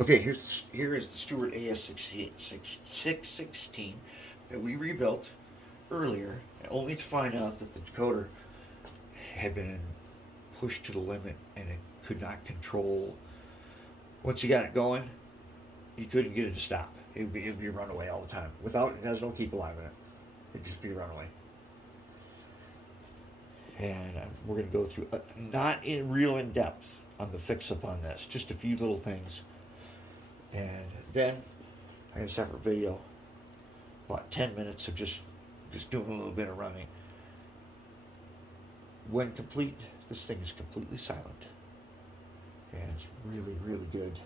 Okay, here is the Stewart AS-616 that we rebuilt earlier, only to find out that the decoder had been pushed to the limit and it could not control. Once you got it going, you couldn't get it to stop. It would be a runaway all the time. Without it has no keep alive in it. It'd just be a runaway. And we're going to go through, not in real in depth on the fix up on this, just a few little things. And then I have a separate video, about 10 minutes of just doing a little bit of running. When complete, this thing is completely silent. And it's really, really good.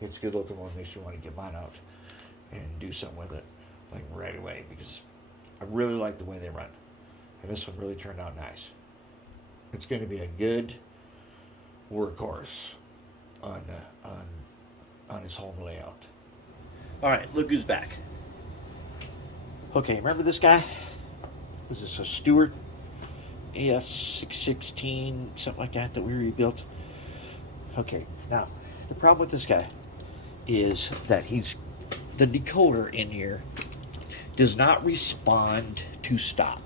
It's a good looking one. Makes you want to get mine out and do something with it like right away, because I really like the way they run. And this one really turned out nice. It's going to be a good workhorse on his home layout. All right, look who's back. Okay, remember this guy? Was this a Stewart AS-616, something like that we rebuilt? Okay, now the problem with this guy is that the decoder in here does not respond to stop.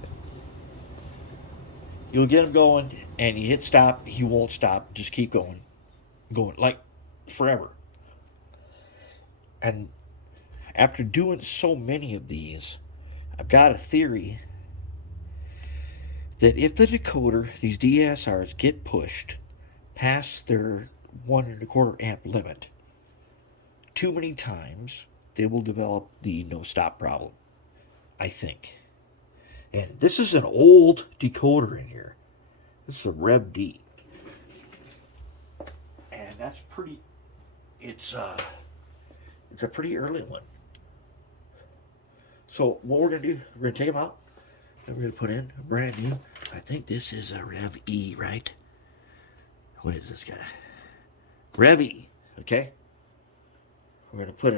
You'll get him going, and you hit stop, he won't stop. Just keep going like forever. And after doing so many of these, I've got a theory that if the decoder, these DSRs, get pushed past their 1.25 amp limit too many times, they will develop the no stop problem, I think. And this is an old decoder in here. This is a Rev D. And that's pretty, it's a pretty early one. So what we're going to do, we're going to take them out, and we're going to put in a brand new, I think this is a Rev E, right? What is this guy? Rev E, okay? We're going to put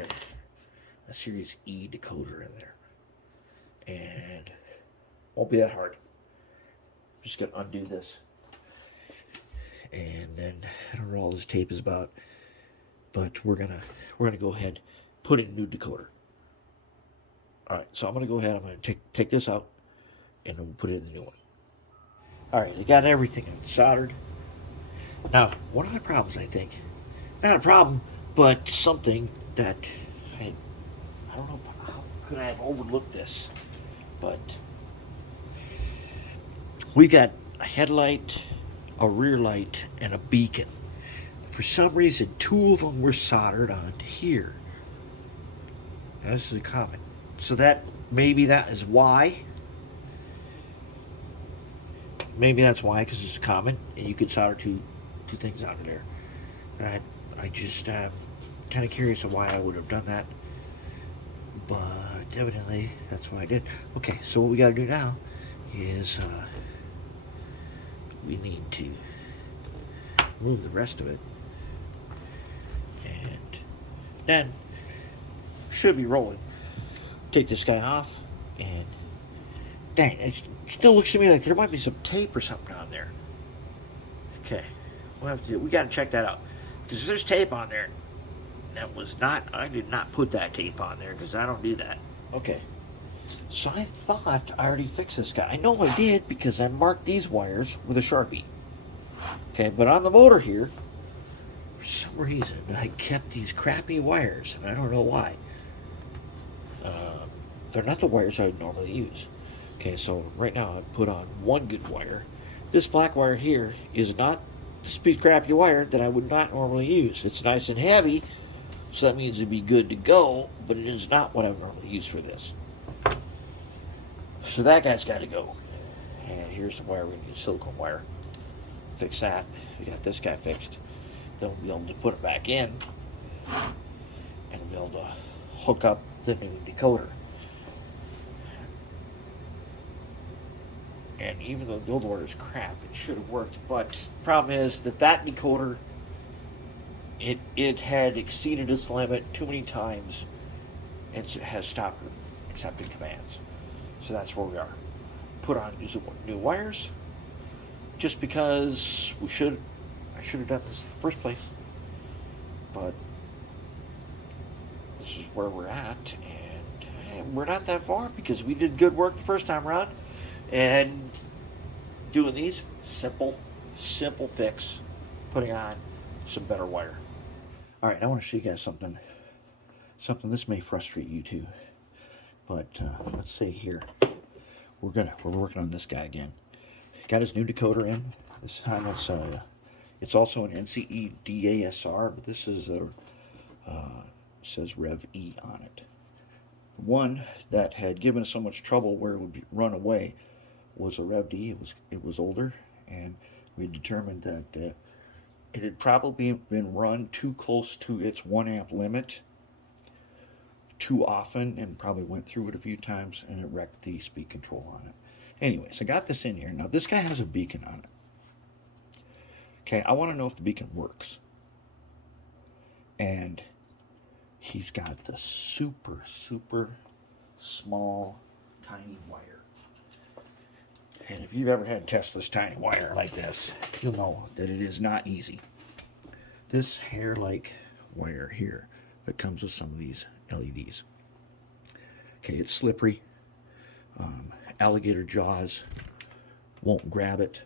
a Series E decoder in there. And won't be that hard. I'm just going to undo this. And then, I don't know what all this tape is about, but we're gonna go ahead, put in a new decoder. Alright, so I'm going to go ahead, I'm going to take this out, and I'm going to put it in the new one. Alright, I got everything soldered. Now, one of the problems, I think, not a problem, but something that I don't know, how could I have overlooked this, but we got a headlight, a rear light, and a beacon. For some reason, two of them were soldered onto here. This is a comment. So maybe that is why. Maybe that's why, because it's common, and you could solder two things onto there. And I just kind of curious of why I would have done that, but evidently that's what I did. Okay, so what we got to do now is we need to remove the rest of it, and then should be rolling. Take this guy off, and dang, it still looks to me like there might be some tape or something on there. Okay, we got to check that out, because if there's tape on there, I did not put that tape on there, because I don't do that. Okay, so I thought I already fixed this guy. I know I did, because I marked these wires with a Sharpie. Okay, but on the motor here, for some reason, I kept these crappy wires, and I don't know why. They're not the wires I would normally use. Okay, so right now I put on one good wire. This black wire here is not the crappy wire that I would not normally use. It's nice and heavy, so that means it'd be good to go, but it is not what I would normally use for this. So that guy's got to go. And here's the wire. We need a silicone wire. Fix that. We got this guy fixed. Then we'll be able to put it back in, and we'll be able to hook up the new decoder. And even though the old order is crap, it should have worked. But the problem is that decoder, it had exceeded its limit too many times, and it has stopped accepting commands. So that's where we are. Put on new wires, just because I should have done this in the first place. But this is where we're at, and hey, we're not that far because we did good work the first time around, and doing these simple fix, putting on some better wire. All right, I want to show you guys something. This may frustrate you too, but let's say here we're working on this guy again. Got his new decoder in. This time it's also an NCE DA-SR, but this is a says Rev E on it. The one that had given us so much trouble where it would run away was a Rev D. It was older, and we determined that it had probably been run too close to its 1 amp limit too often, and probably went through it a few times, and it wrecked the speed control on it. Anyways, I got this in here. Now this guy has a beacon on it. Okay, I want to know if the beacon works. And he's got the super small tiny wire. And if you've ever had to test this tiny wire like this, you'll know that it is not easy. This hair-like wire here that comes with some of these LEDs. Okay, it's slippery. Alligator jaws won't grab it.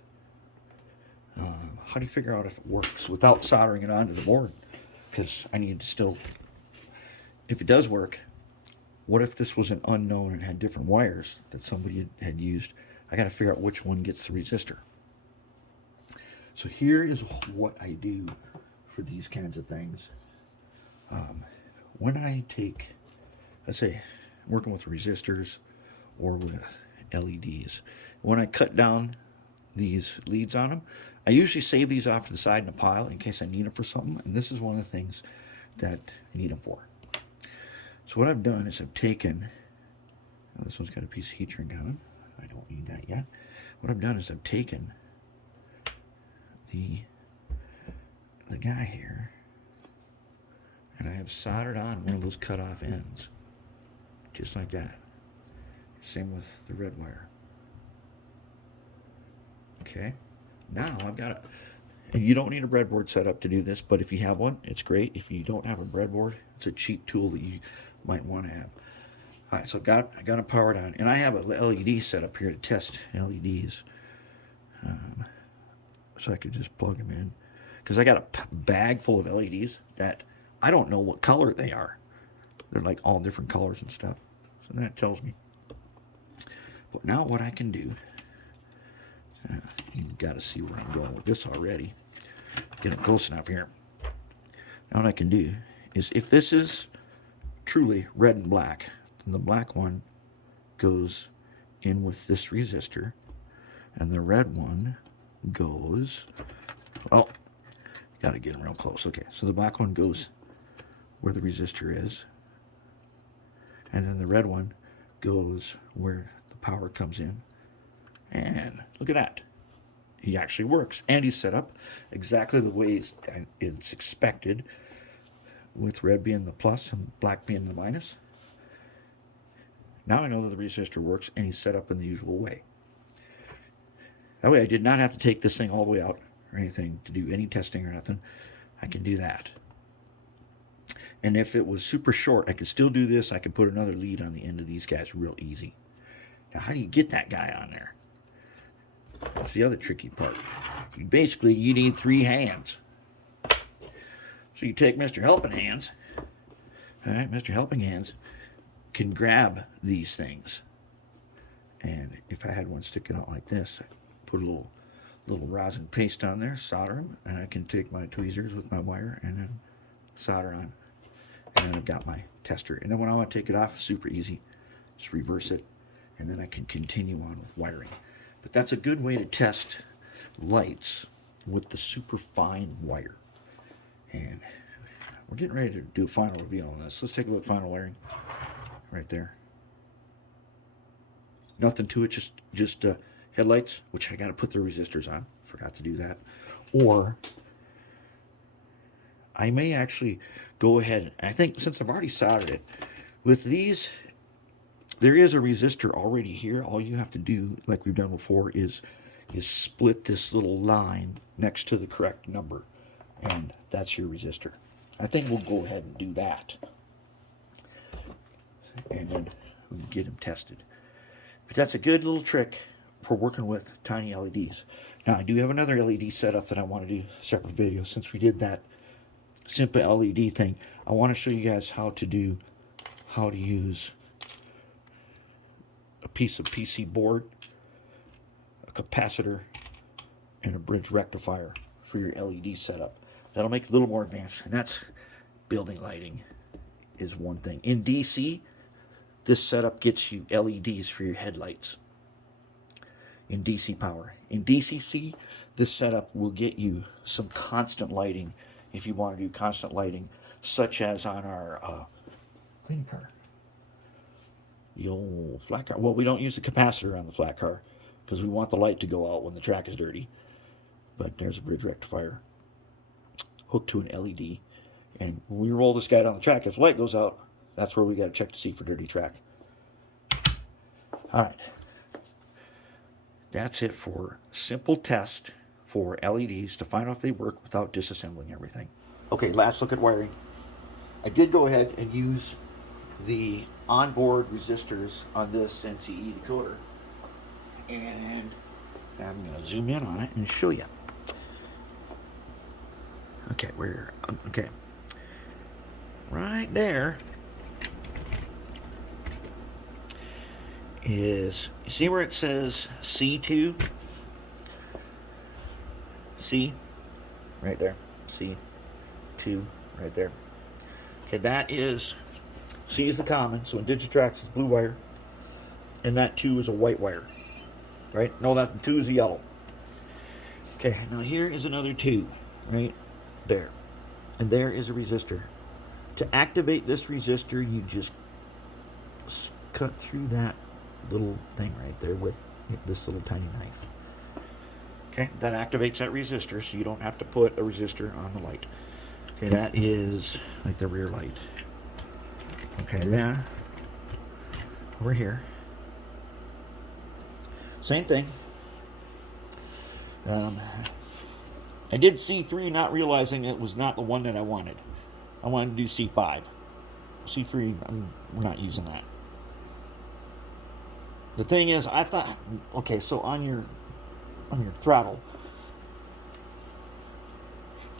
How do you figure out if it works without soldering it onto the board? Because I need to still, if it does work, what if this was an unknown and had different wires that somebody had used? I got to figure out which one gets the resistor. So here is what I do for these kinds of things. When I take, let's say, I'm working with resistors or with LEDs, when I cut down these leads on them, I usually save these off to the side in a pile in case I need them for something, and this is one of the things that I need them for. So what I've done is I've taken, this one's got a piece of heat shrink on it, I don't need that yet. What I've done is I've taken the guy here, and I have soldered on one of those cut-off ends, just like that. Same with the red wire. Okay, now I've got it. And you don't need a breadboard setup to do this, but if you have one, it's great. If you don't have a breadboard, it's a cheap tool that you might want to have. All right, so I got it powered on, and I have a LED set up here to test LEDs. So I could just plug them in, because I got a bag full of LEDs that I don't know what color they are. They're like all different colors and stuff. So that tells me. But now what I can do, you've got to see where I'm going with this already. Get it close enough here. Now what I can do is, if this is truly red and black, then the black one goes in with this resistor, and the red one goes, oh, got to get them real close. Okay, so the black one goes where the resistor is, and then the red one goes where the power comes in. And look at that. He actually works, and he's set up exactly the way it's expected, with red being the plus and black being the minus. Now I know that the resistor works, and he's set up in the usual way. That way I did not have to take this thing all the way out or anything to do any testing or nothing. I can do that. And if it was super short, I could still do this. I could put another lead on the end of these guys real easy. Now, how do you get that guy on there? That's the other tricky part. Basically, you need 3 hands. So you take Mr. Helping Hands. All right, Mr. Helping Hands can grab these things. And if I had one sticking out like this, I put a little rosin paste on there, solder them, and I can take my tweezers with my wire and then solder on. And then I've got my tester. And then when I want to take it off, super easy. Just reverse it, and then I can continue on with wiring. But that's a good way to test lights with the super fine wire. And we're getting ready to do a final reveal on this. Let's take a look at final wiring right there. Nothing to it, just headlights, which I got to put the resistors on. Forgot to do that. Or I may actually go ahead, I think since I've already soldered it, with these, there is a resistor already here. All you have to do, like we've done before, is split this little line next to the correct number, and that's your resistor. I think we'll go ahead and do that. and then we can get them tested. But that's a good little trick for working with tiny LEDs. Now, I do have another LED setup that I want to do a separate video. Since we did that simple LED thing, I want to show you guys how to use a piece of PC board, a capacitor, and a bridge rectifier for your LED setup. That'll make it a little more advanced, and that's building lighting is one thing. In DC, this setup gets you LEDs for your headlights in DC power. In DCC, this setup will get you some constant lighting if you want to do constant lighting, such as on our cleaning car, the old flat car. Well, we don't use a capacitor on the flat car because we want the light to go out when the track is dirty. But there's a bridge rectifier hooked to an LED. And when we roll this guy down the track, if the light goes out, that's where we got to check to see for dirty track. All right. That's it for simple test for LEDs to find out if they work without disassembling everything. Okay, last look at wiring. I did go ahead and use the onboard resistors on this NCE decoder. And I'm going to zoom in on it and show you. Okay, okay. Right there is, you see where it says C2? C, right there. C2, right there. Okay, that is, C is the common, so in Digitrax it's blue wire, and that 2 is a white wire, right? No, that 2 is a yellow. Okay, now here is another 2, right there. And there is a resistor. To activate this resistor, you just cut through that little thing right there with this little tiny knife. Okay, that activates that resistor, so you don't have to put a resistor on the light. Okay, that is like the rear light. Okay, then over here, same thing. I did C3, not realizing it was not the one that I wanted. I wanted to do C5. C3, we're not using that. The thing is, I thought, okay, so on your throttle,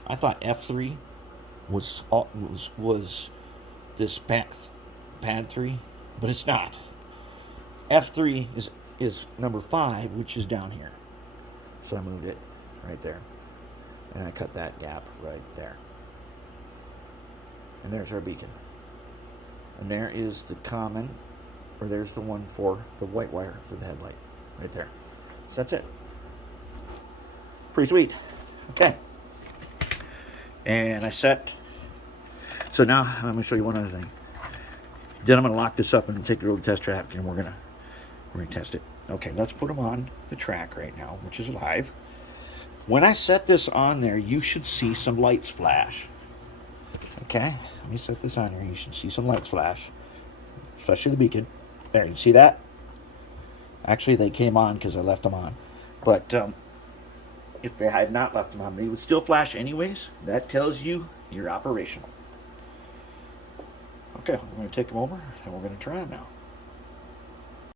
I thought F3 was this pad 3, but it's not. F3 is number 5, which is down here. So I moved it right there. And I cut that gap right there. And there's our beacon. And there is the common, or there's the one for the white wire for the headlight. Right there. So that's it. Pretty sweet. Okay. And I set. So now I'm going to show you one other thing. Then I'm going to lock this up and take it over to the test track, and we're going to test it. Okay, let's put them on the track right now, which is live. When I set this on there, you should see some lights flash. Okay, let me set this on here. You should see some lights flash, especially the beacon. There, you see that? Actually, they came on because I left them on. But if they had not left them on, they would still flash anyways. That tells you you're operational. Okay, we're going to take them over, and we're going to try them now.